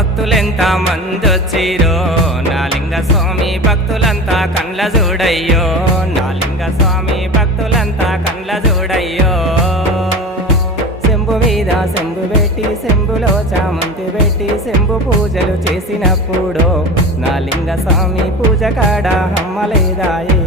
భక్తులెంత మందొచ్చిరో నా లింగ స్వామి భక్తులంతా కండ్ల చూడయ్యో నా లింగ స్వామి భక్తులంతా కండ్ల చూడయ్యో శంభు మీద శంభు పెట్టి శంభులో చామంతి పెట్టి శంభు పూజలు చేసినప్పుడు నా లింగ స్వామి పూజ కాడ హమ్మలేదాయే